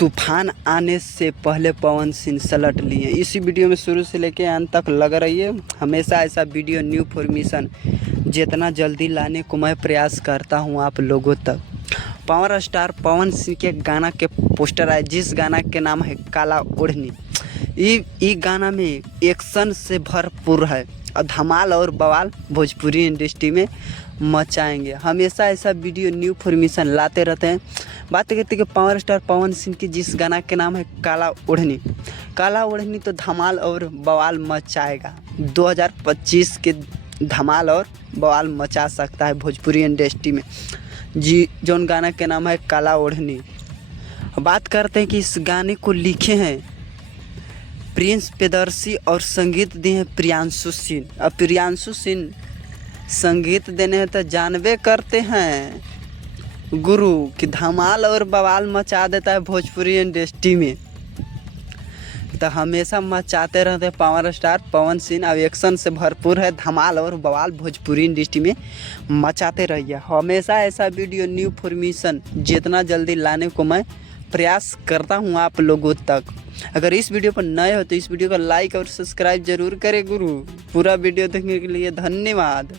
तूफान आने से पहले पवन सिंह सलट लिए। इसी वीडियो में शुरू से लेकर अंत तक लगा रहिए। हमेशा ऐसा वीडियो न्यू इन्फॉर्मेशन जितना जल्दी लाने को मैं प्रयास करता हूं आप लोगों तक। पावर स्टार पवन सिंह के गाना के पोस्टर आए, जिस गाना के नाम है काला ओढ़नी। ये गाना में एक्शन से भरपूर है और धमाल और बवाल भोजपुरी इंडस्ट्री में मचाएंगे। हमेशा ऐसा वीडियो न्यू इन्फॉर्मेशन लाते रहते हैं। बात करते कि पावर स्टार पवन सिंह की जिस गाना के नाम है काला ओढ़नी। काला ओढ़नी तो धमाल और बवाल मचाएगा। 2025 के धमाल और बवाल मचा सकता है भोजपुरी इंडस्ट्री में, जी जौन गाना के नाम है काला ओढ़नी। बात करते हैं कि इस गाने को लिखे हैं प्रिंस प्रियदर्शी और संगीत दिए हैं प्रियांशु सिंह। अब प्रियांशु सिंह संगीत देने हैं तो जानबे करते हैं गुरु कि धमाल और बवाल मचा देता है भोजपुरी इंडस्ट्री में। तो हमेशा मचाते रहते हैं पावर स्टार पवन सिंह। अब एक्शन से भरपूर है, धमाल और बवाल भोजपुरी इंडस्ट्री में मचाते रहिए। हमेशा ऐसा वीडियो न्यू इन्फॉर्मेशन जितना जल्दी लाने को मैं प्रयास करता हूं आप लोगों तक। अगर इस वीडियो पर नए हो तो इस वीडियो को लाइक और सब्सक्राइब जरूर करें गुरु। पूरा वीडियो देखने के लिए धन्यवाद।